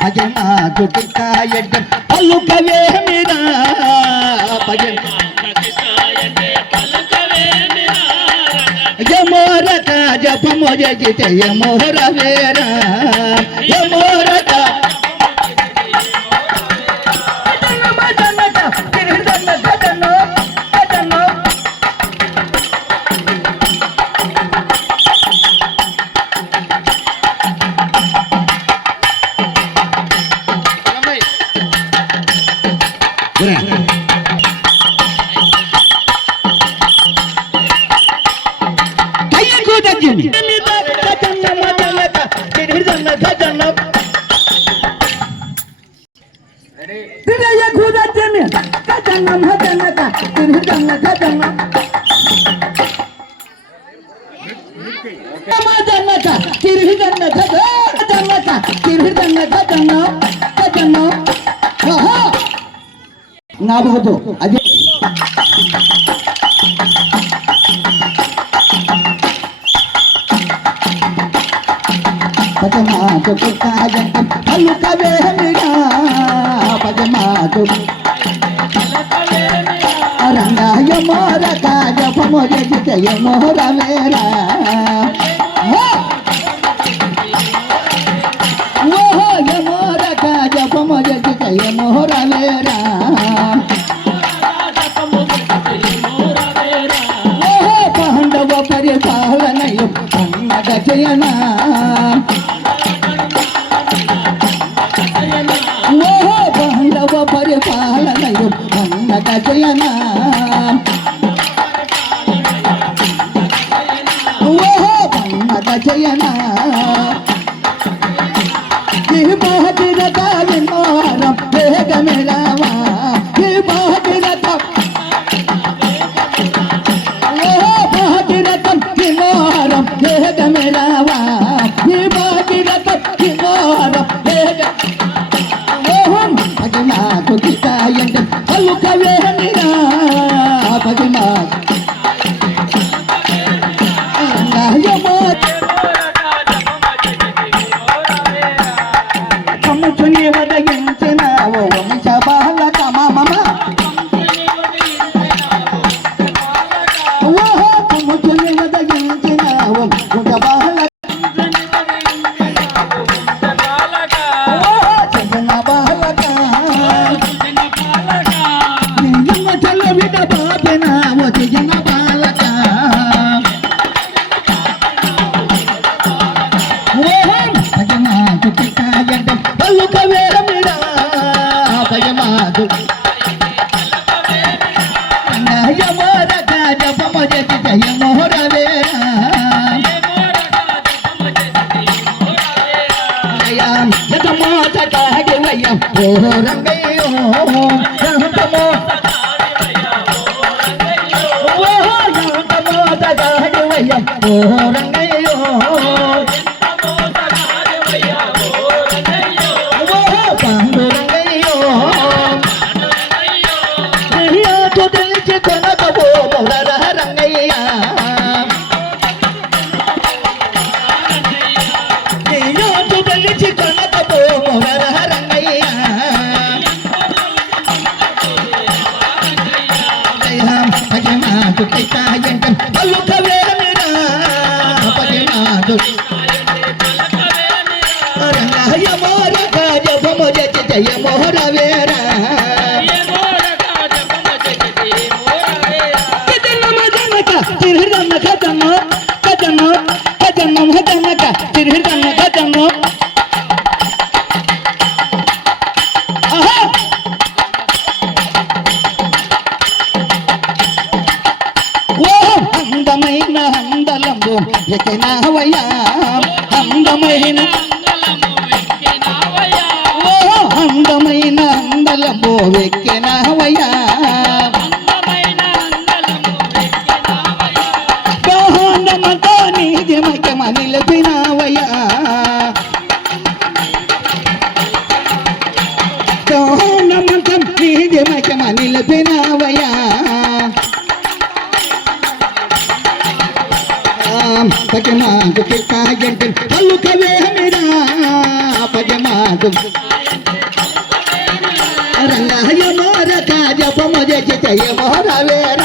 భజన దుటికాయట పలుకవేమిరా భజన యమోరత జపము జగితే యమోర వేరా Virginia. तिरया घुरा जने का जन्म है जने का तिर जन्म है जन्म का जन्म का तिर जन्म है जन्म का तिर जन्म है जन्म का जन्म वहा ना बहुत अजय కాయంట పలుకవేమిరా పదమాటు రంగాయ మోర కాయ పమోజయ మోర వేరా. ఓహో యమోర కాయ పమోజయ మోర వేరా. ఓహో పరిపాలనయు కన్నడ ఓహో కన్నడ జయన? ஓரங்கையோ ஓரங்கையோ పజమాదు పితాయంటం పలుక వేమిరా పజమాదు రంగయ్య మోర. గాజ భమజ జయ మోహర వేరా కజన్నమ జనక తిరుహరన్న కజన్న కజన్న కజన్నమ అందలంబు ఎకినావయ్యా అందమైన ఓ పకమాంక పలుకిస్తాయంటే పలుకవేమిరా పజమాదు రంగయ్య మోర కాజపము చేసి జయ మోరవేరా